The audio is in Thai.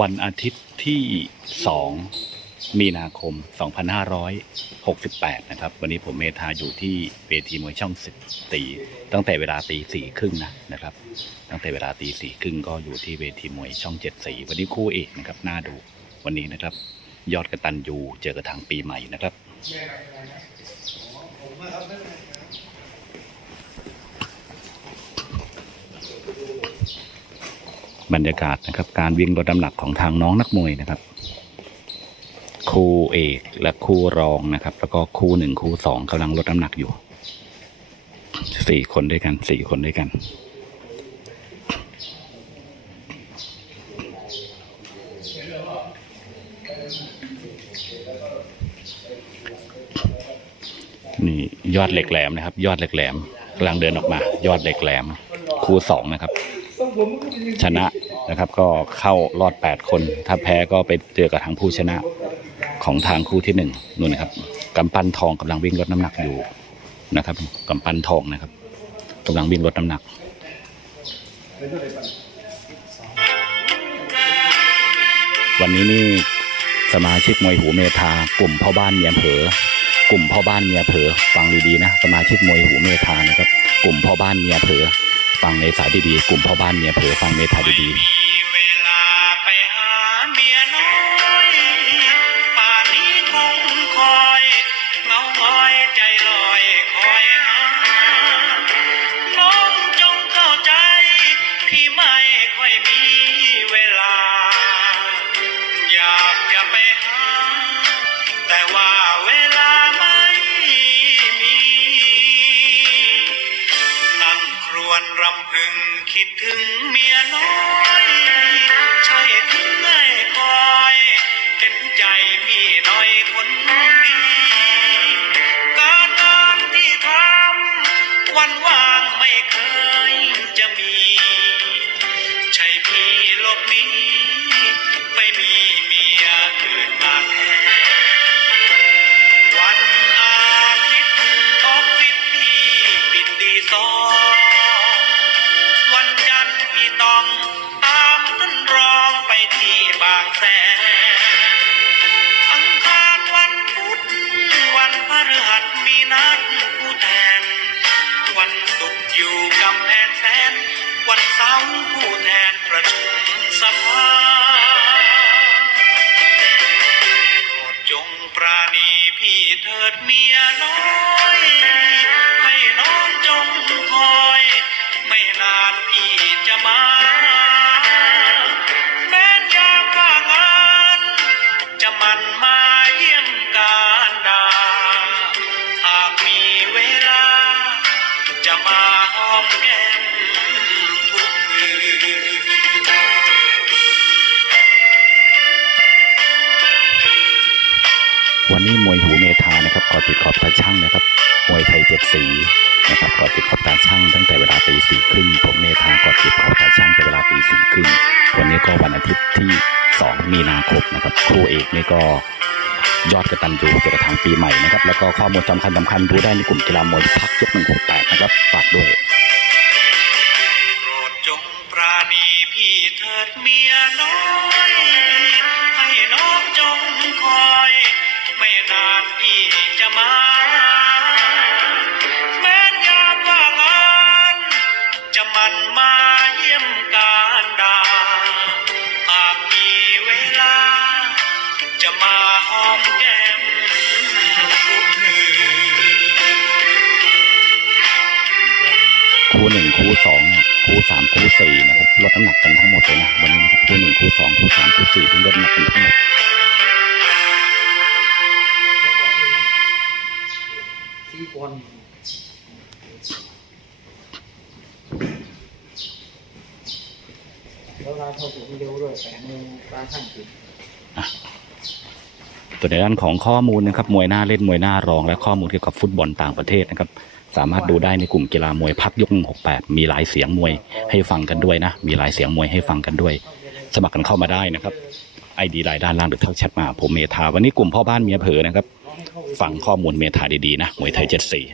วันอาทิตย์ที่ 2 มีนาคม 2568 นะครับ วันนี้ผมเมธาอยู่ที่เวทีมวยช่องสิบตีตั้งแต่เวลาตีสี่ครึ่งนะนะครับ ตั้งแต่เวลาตีสี่ครึ่งก็อยู่ที่เวทีมวยช่องเจ็ดสีวันนี้คู่เอกนะครับน่าดูวันนี้นะครับ ยอดกระตันยูเจอกระทางปีใหม่นะครับ บรรยากาศนะครับ การวิ่งลดน้ำหนักของทางน้องนักมวยนะครับ คู่เอกและคู่รองนะครับ แล้วก็คู่หนึ่งคู่สองกำลังลดน้ำหนักอยู่สี่คนด้วยกันสี่คนด้วยกันนี่ยอดเหล็กแหลมนะครับ ยอดเหล็กแหลมกำลังเดินออกมา ยอดเหล็กแหลม คู่สองนะครับ ชนะนะครับก็เข้ารอด 8 คน ถ้าแพ้ก็ไปเจอกับทางผู้ชนะของทางคู่ที่หนึ่งนู่นนะครับกำปั้นทองกำลังวิ่งลดน้ำหนักอยู่นะครับกำปั้นทองนะครับกำลังวิ่งลดน้ำหนักวันนี้นี่สมาชิกมวยหูเมธากลุ่มพ่อบ้านเมียเผอกลุ่มพ่อบ้านเมียเผอฟังดีๆนะ สมาชิกมวยหูเมธานะครับ กลุ่มพ่อบ้านเมียเผอ ฟังในสายดีๆ กลุ่มพ่อบ้านเมียเผอฟังเมธาดีๆมีเวลาไปหาเมียน้อยป่ายเงาง้อยใจลอยคอยหาน้องจงเข้าใจพี่ไม่ค่อยมีเวลา อยากจะไปหา วนรำพึงคิดถึงเมียน้อย ใช่ถึงให้คอยเประชุมสภาโปรดจงปราณีพี่เถิดเมียน้อย มวยหูเมธานะครับก่อติดขอบตาช่างนะครับ มวยไทยเจ็ดสีนะครับก่อติดขอบตาช่างตั้งแต่เวลาตีสี่ครึ่งผมเมธาก่อติดขอบตาช่างแต่เวลาตีสี่ครึ่งวันนี้ก็วันอาทิตย์ที่สองมีนาคมนะครับคู่เอกนี่ก็ยอดกระตันยูเกี่ยวกับทางปีใหม่นะครับแล้วก็ข้อมูลสำคัญสำคัญดูได้ในกลุ่มกีฬามวยพักยกหนึ่งหกแปดนะครับฝากด้วยโปรดจงปราณีพี่เถิดเมียน้อย หนึ่งคู่สองเนี่ยคู่สามคู่สี่นะครับลดน้ำหนักกันทั้งหมดเลยนะวันนี้นะครับคู่หนึ่งคู่สองคู่สามคู่สี่เป็นลดน้ำหนักกันทั้งหมดสี่คนแล้วเราเข้าถึงเร็วด้วยแสงเลยตาข้างติดส่วนในด้านของข้อมูลนะครับมวยหน้าเล่นมวยหน้ารอง และข้อมูลเกี่ยวกับฟุตบอลต่างประเทศนะครับ สามารถดูได้ในกลุ่มกีฬามวยพักยกหกแปดมีหลายเสียงมวยให้ฟังกันด้วยนะ มีหลายเสียงมวยให้ฟังกันด้วย สมัครกันเข้ามาได้นะครับไอดีไลน์ด้านล่างหรือทักแชทมาผมเมธาวันนี้กลุ่มพ่อบ้านเมียเผลอนะครับ ฟังข้อมูลเมธาดีๆนะมวยไทยเจ็ดสี่